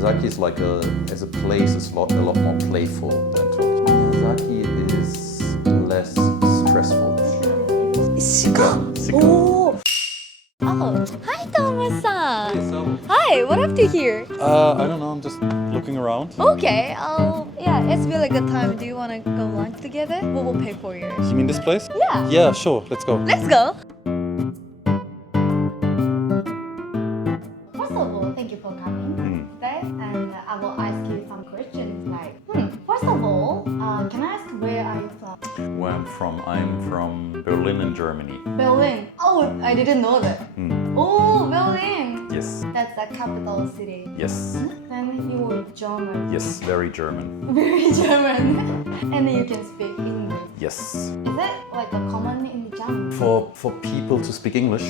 Miyazaki is like as a place, is a lot more playful than Tokyo. Miyazaki is less stressful. Oh, hi Thomas-san. Hey, so, Hi, what up to here? I don't know, I'm just looking around. Okay, yeah, it's really a good time. Do you want to go lunch together? We will pay for you. You mean this place? Yeah. Yeah, sure, let's go. Let's go. First of all, thank you for coming today, and I will ask you some questions like, first of all, can I ask where are you from? Where I'm from Berlin in Germany. Berlin. Oh, I didn't know that. Oh, Berlin. Yes. That's the capital city. Yes. Then you're German. Yes, very German. Very German. And you can speak English. Yes. Is that like a common in German? For people to speak English,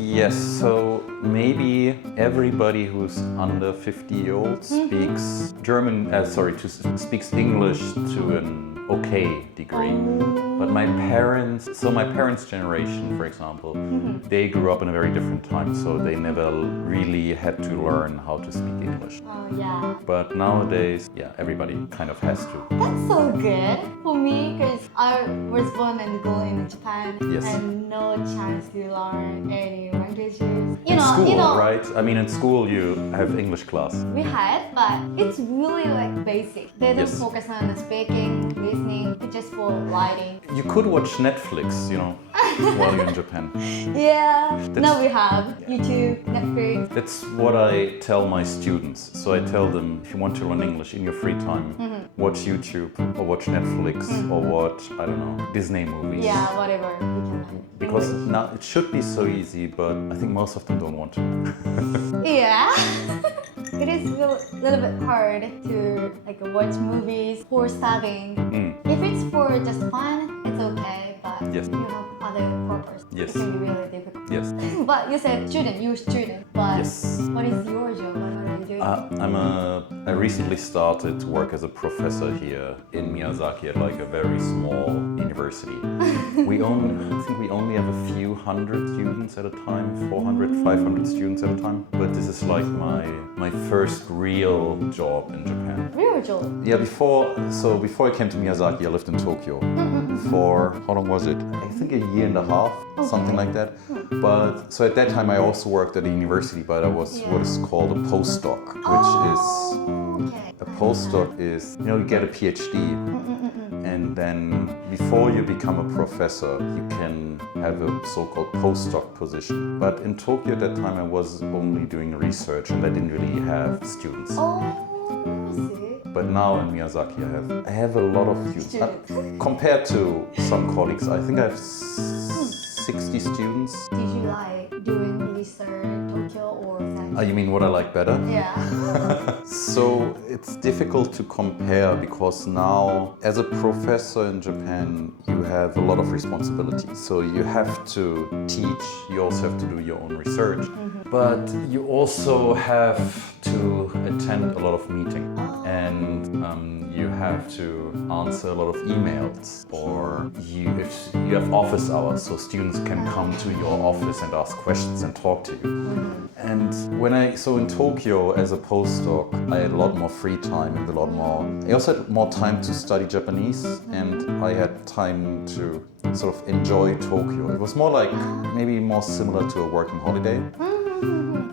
yes. So maybe everybody who's under 50-year-old speaks German. Speaks English to an okay degree. But my parents' generation, for example, they grew up in a very different time, so they never really had to learn how to speak English. Oh yeah. But nowadays, yeah, everybody kind of has to. That's so good for me because I was born and grown in Japan. Yes. And no chance to learn any languages. In school, right? I mean, in school you have English class. We had, but it's really like basic. They don't focus on the speaking, listening, it's just for writing. You could watch Netflix, while you're in Japan. Yeah. Now we have YouTube, Netflix. That's what I tell my students. So I tell them, if you want to learn English in your free time, watch YouTube or watch Netflix or watch, I don't know, Disney movies. Yeah, whatever. We can learn. Because now it should be so easy, but I think most of them don't want to. Yeah. It is a little bit hard to watch movies for studying. If it's for just fun, it's okay, but Yes. you have other purpose. Yes. It can be really difficult. Yes. But you said you're a student, but Yes. what is your job? What are you doing? I recently started to work as a professor here in Miyazaki at like a very small university. I think we only have a few hundred students at a time, 400, 500 students at a time. But this is like my first real job in Japan. Real job? Yeah, before I came to Miyazaki, I lived in Tokyo for, how long was it? I think a year and a half, something like that. But, so at that time I also worked at a university, but I was what is called a postdoc, which is, a postdoc is, you get a PhD, and then before you become a professor, you can have a so-called postdoc position. But in Tokyo at that time I was only doing research and I didn't really have students. Oh, I see. But now in Miyazaki I have a lot of students. Compared to some colleagues, I think I have 60 students. Did you like doing research in Tokyo or San You mean what I like better? Yeah. So it's difficult to compare because now as a professor in Japan you have a lot of responsibility. So you have to teach, you also have to do your own research, but you also have to attend a lot of meetings and you have to answer a lot of emails, or if you have office hours so students can come to your office and ask questions and talk to you. And so in Tokyo as a postdoc, I had a lot more free time and I also had more time to study Japanese, and I had time to sort of enjoy Tokyo. It was more like, maybe more similar to a working holiday.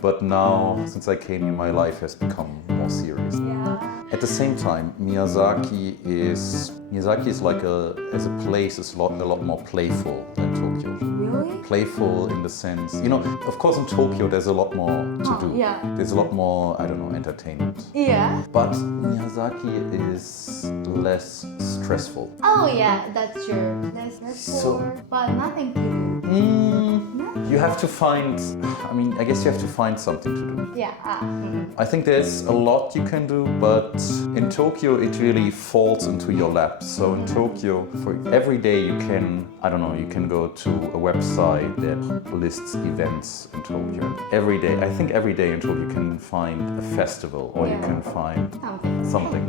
But now, since I came here, my life has become more serious. Yeah. At the same time, Miyazaki is like as a place, is a lot more playful than Tokyo. Really? Playful in the sense, of course in Tokyo there's a lot more to do. Yeah. There's a lot more, I don't know, entertainment. Yeah. But Miyazaki is less stressful. Oh yeah, that's true. There's stressful, but nothing to do. You have to find, I guess you have to find something to do. Yeah. I think there's a lot you can do, but in Tokyo it really falls into your lap. So in Tokyo, for every day you can go to a website that lists events in Tokyo. Every day in Tokyo you can find a festival or you can find something.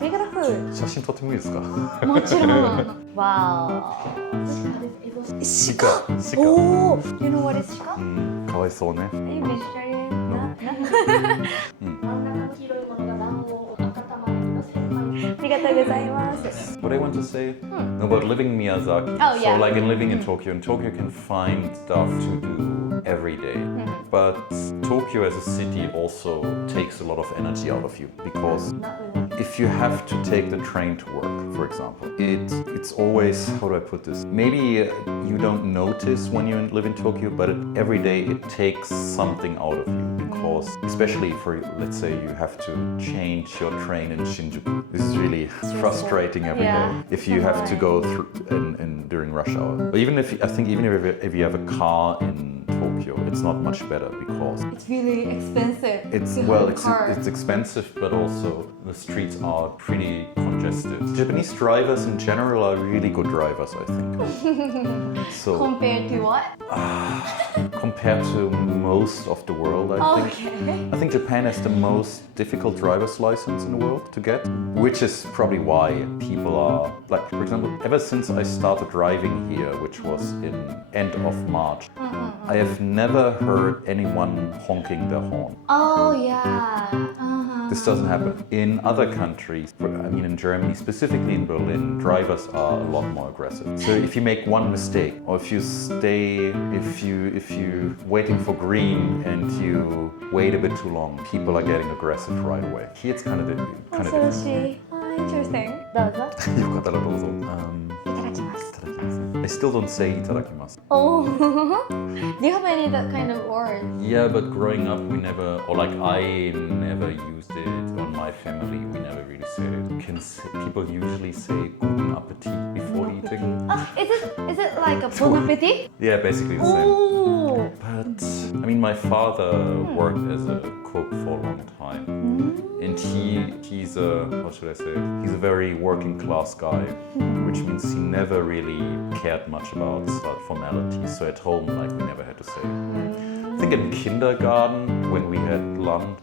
We got a food. 写真撮ってもいいですか? もちろん. Wow. Shika. Oh, you know what is shika? かわいそうね。Are you vegetarian? No. what I want to say? No, about living in Miyazaki. Oh, yeah. So like in living in Tokyo you can find stuff to do every day. But Tokyo as a city also takes a lot of energy out of you because Not really. if you have to take the train to work, for example, it's always, how do I put this? Maybe you don't notice when you live in Tokyo, but every day it takes something out of you because, especially for, let's say, you have to change your train in Shinjuku. This is really frustrating every day if you have to go through during rush hour. But even if you have a car in Tokyo, it's not much better because It's really expensive. it's expensive, but also the streets are pretty congested. Japanese drivers in general are really good drivers, I think. So Compared to what? compared to most of the world, I think. Okay. I think Japan has the most difficult driver's license in the world to get, which is probably why people are, like, for example, ever since I started driving here, which was in end of March, I have never heard anyone honking their horn. Oh yeah. This doesn't happen. In other countries, in Germany, specifically in Berlin, drivers are a lot more aggressive. So if you make one mistake, or if you waiting for green and you wait a bit too long, people are getting aggressive right away. Here it's kind of different. Sushi. Interesting. どうぞ。よかったらどうぞ。いただきます。いただきます。I still don't say いただきます。Oh. Do you have any that kind of word? Yeah, but growing up we never, or like I never used it. On my family we never really said it. People usually say guten Appetit before eating. Is it like a bon appetit? Yeah, basically the same. Oh. But my father worked as a cook for a long time, and he's a, how should I say it? He's a very working class guy, which means he never really cared much about formalities. So at home, like, we never had to say it. I think in kindergarten, when we had lunch,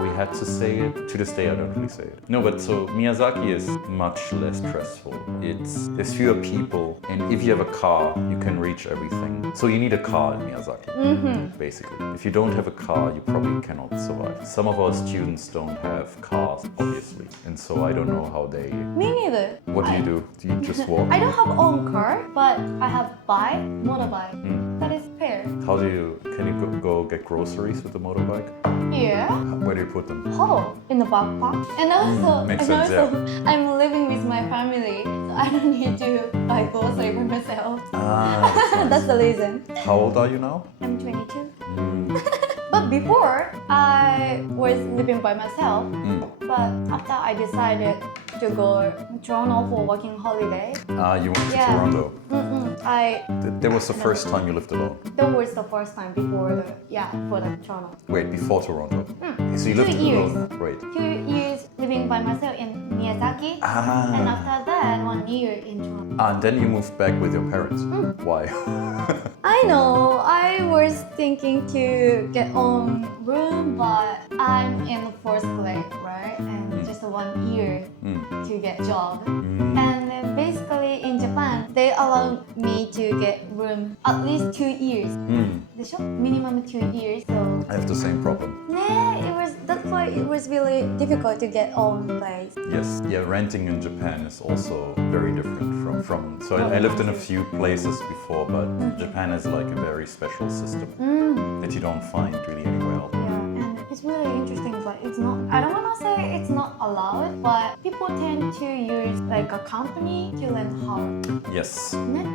we had to say it. To this day, I don't really say it. No, but so Miyazaki is much less stressful. There's fewer people, and if you have a car, you can reach everything. So you need a car in Miyazaki, basically. If you don't have a car, you probably cannot survive. Some of our students don't have cars, obviously, and so I don't know how they. Me neither. What do you do? Do you just walk? I don't have own car, but I have motorbike. That is fair. Can you go get groceries with the motorbike? Yeah. Where do you put them? Oh, in the backpack. And also, makes sense, I'm living with my family, so I don't need to buy grocery for myself. That's That's the reason. How old are you now? I'm 22. But before, I was living by myself. But after I decided to go to Toronto for working holiday. You went to Toronto. That was the first time you lived alone. That was the first time before the Toronto. Wait, before Toronto. So you 2 lived years. alone. Right. 2 years living by myself in Miyazaki. And after that, 1 year in Toronto. And then you moved back with your parents. Why? I know, I was thinking to get own room, but I'm in the first grade, right? And just 1 year to get job. And then basically in Japan, they allow me to get room at least 2 years. Minimum 2 years. So I have the same problem. that's why it was really difficult to get own place. Yes. Yeah, renting in Japan is also very different from so I lived in a few places before, but Japan has like a very special system that you don't find really anywhere else. Yeah, and it's really interesting, but it's not, I don't want to say it's not allowed, but people tend to use like a company to rent house. Yes,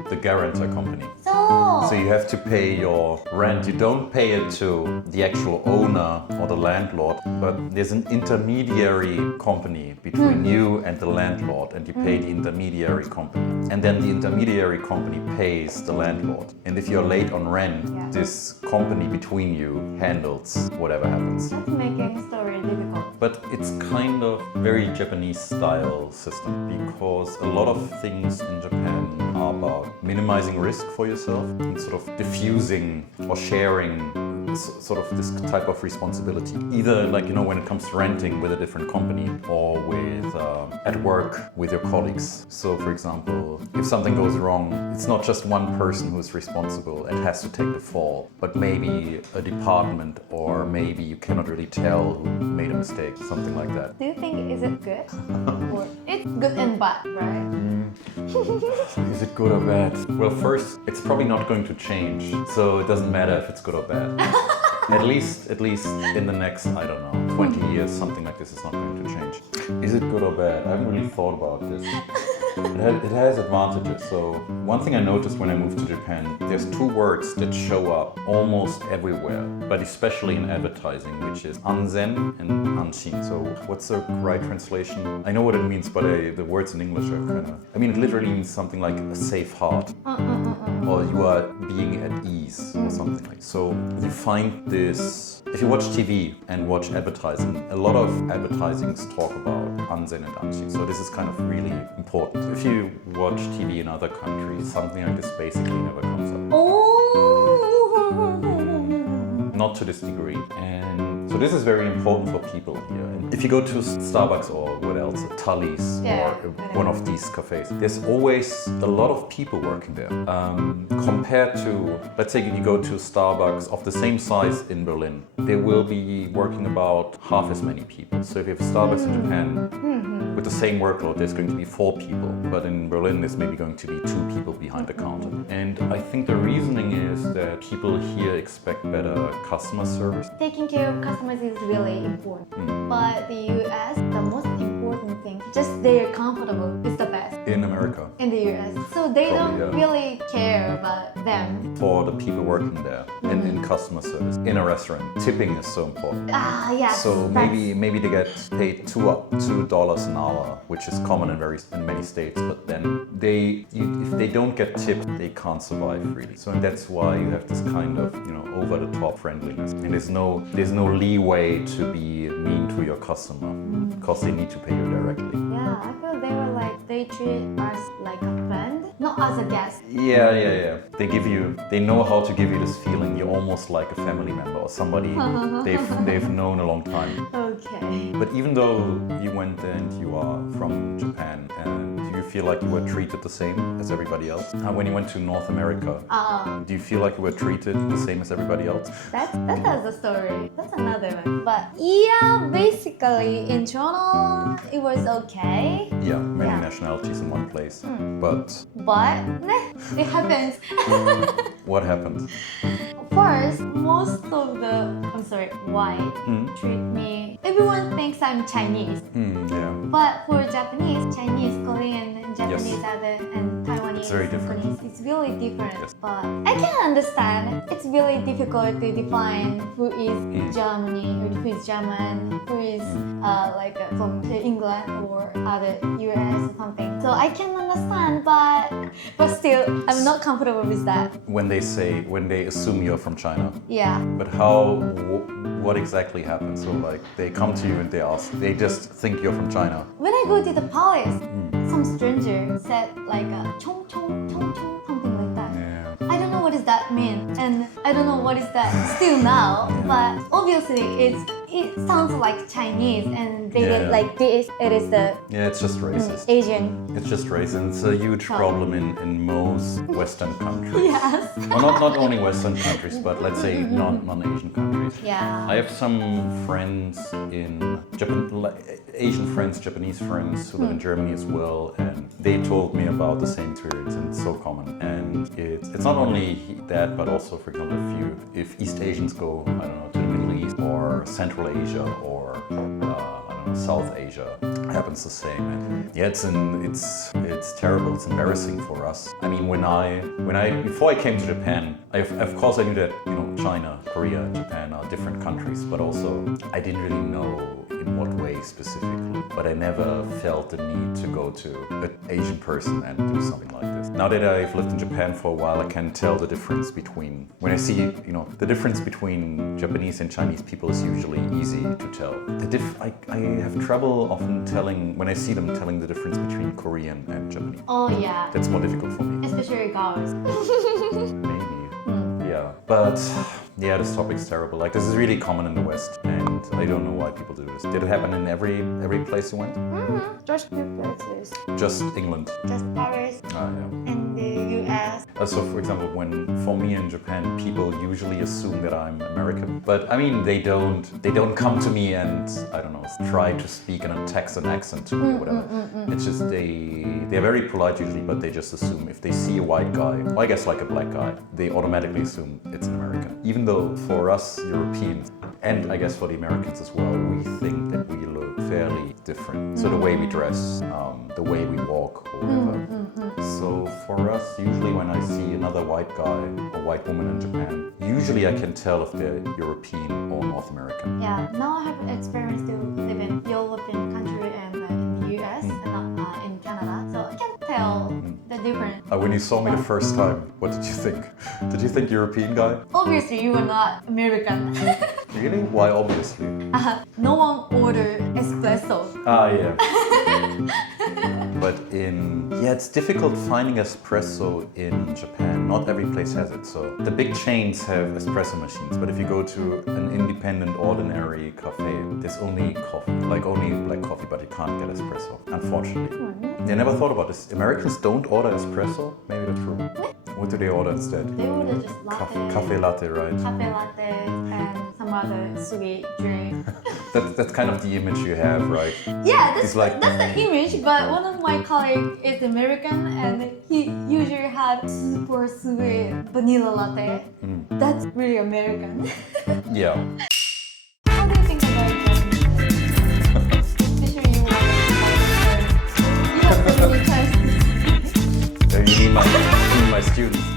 the guarantor company. So you have to pay your rent. You don't pay it to the actual owner or the landlord, but there's an intermediary company between you and the landlord, and you pay the intermediary company. And then the intermediary company pays the landlord. And if you're late on rent, this company between you handles whatever happens. that's making story difficult. But it's kind of very Japanese style system because a lot of things in Japan are about minimizing risk for yourself and sort of diffusing or sharing sort of this type of responsibility. Either like, when it comes to renting with a different company or with at work with your colleagues. So for example, if something goes wrong, it's not just one person who's responsible and has to take the fall, but maybe a department, or maybe you cannot really tell who made a mistake, something like that. Do you think is it good? Or it's good and bad, right? Is it good or bad? Well, first, it's probably not going to change, so it doesn't matter if it's good or bad. At least in the next, I don't know, 20 years, something like this is not going to change. Is it good or bad? I haven't really thought about this. It has advantages. So one thing I noticed when I moved to Japan, there's two words that show up almost everywhere, but especially in advertising, which is anzen and anshin. So what's the right translation? I know what it means, but the words in English are kind of, I mean, it literally means something like a safe heart, or you are being at ease, or something like. So you find this, if you watch TV and watch advertising, a lot of advertisings talk about anzen and anshin. So this is kind of really important. If you watch TV in other countries, something like this basically never comes up. Not to this degree. And so this is very important for people here. And if you go to Starbucks or what else, Tully's or one of these cafes, there's always a lot of people working there. Compared to, let's say you go to Starbucks of the same size in Berlin, there will be working about half as many people. So if you have Starbucks in Japan, with the same workload, there's going to be 4 people, but in Berlin, there's maybe going to be 2 people behind the counter. And I think the reasoning is that people here expect better customer service. Taking care of customers is really important. But the US, the most important thing, just they're comfortable is the best. In America. In the US. So they Probably, don't really care about them. For the people working there and in customer service. In a restaurant, tipping is so important. Yes. So maybe they get paid $2 an hour, which is common in many states. But then if they don't get tipped, they can't survive really. So and that's why you have this kind of over the top friendliness. And there's no leeway to be mean to your customer because they need to pay you directly. Yeah, I feel they treat us like a friend, not as a guest. Yeah. They know how to give you this feeling. You're almost like a family member or somebody they've known a long time. Okay. But even though you went there and you are from Japan, and do you feel like you were treated the same as everybody else? When you went to North America, do you feel like you were treated the same as everybody else? That's a story. That's another one. But yeah, basically in Toronto, it was okay. Yeah, many nationalities in one place. But it happens. What happened? First, most of the white treat me. Everyone thinks I'm Chinese. Yeah. But for Japanese, Chinese, Korean, and Japanese and Taiwanese, it's very different. It's really different. Yes. But I can understand. It's really difficult to define who is Germany, or who is German, who is from England or other US or something. So I can understand, but still, I'm not comfortable with that. When they assume you're from China. Yeah. But what exactly happens? So they come to you and they just think you're from China. When I go to the palace, some stranger said chong chong chong chong, something like that. Yeah. I don't know what does that mean, and I don't know what is that still now. But obviously, it sounds like Chinese, and they get like this. It is the it's just racist. Asian. It's just racist. It's a huge problem in most Western countries. Yes. Well, not only Western countries, but let's say non-Asian countries. Yeah. I have some friends in Japan, Asian friends, Japanese friends who live in Germany as well, and they told me about the same experience, and it's so common. And it's not only that, but also, for example, if East Asians go, I don't know, to the Middle East or Central Asia or South Asia, it happens the same. And it's terrible. It's embarrassing for us. I mean, before I came to Japan, of course I knew that China, Korea, Japan are different countries, but also I didn't really know in what way specifically. But I never felt the need to go to an Asian person and do something like this. Now that I've lived in Japan for a while, I can tell the difference between, when I see, the difference between Japanese and Chinese people is usually easy to tell. I have trouble often when I see them telling the difference between Korean and Japanese. Oh yeah. That's more difficult for me. Especially girls. Maybe. Yeah. But this topic's terrible. This is really common in the West. And and I don't know why people do this. Did it happen in every place you went? Just two places. Just England? Just Paris and the US. So for example, for me in Japan, people usually assume that I'm American. But I mean, they don't come to me and, I don't know, try to speak in a Texan accent to me or whatever. It's just they're very polite usually, but they just assume if they see a white guy, well, I guess like a black guy, they automatically assume it's an American. Even though for us Europeans, and I guess for the Americans as well, we think that we look fairly different. So the way we dress, the way we walk or whatever. So for us, usually when I see another white guy or white woman in Japan, usually I can tell if they're European or North American. Yeah, now I have experience to live in European country and in the US and in Canada, so I can tell the difference. When you saw me the first time, what did you think? Did you think European guy? Obviously, you are not American. Really? Why obviously? No one order espresso. Yeah. But it's difficult finding espresso in Japan. Not every place has it. So the big chains have espresso machines, but if you go to an independent, ordinary cafe, there's only coffee, like only black coffee, but you can't get espresso, unfortunately. I never thought about this. Americans don't order espresso? Maybe that's true. What do they order instead? They order just latte. Cafe latte, right? Cafe latte and some other sweet drink. That's kind of the image you have, right? Yeah, that's the image, but one of my colleagues is American and he usually had super sweet vanilla latte. That's really American. Yeah. How do you think about Japanese? Especially you want to you have so many chances. You mean my students?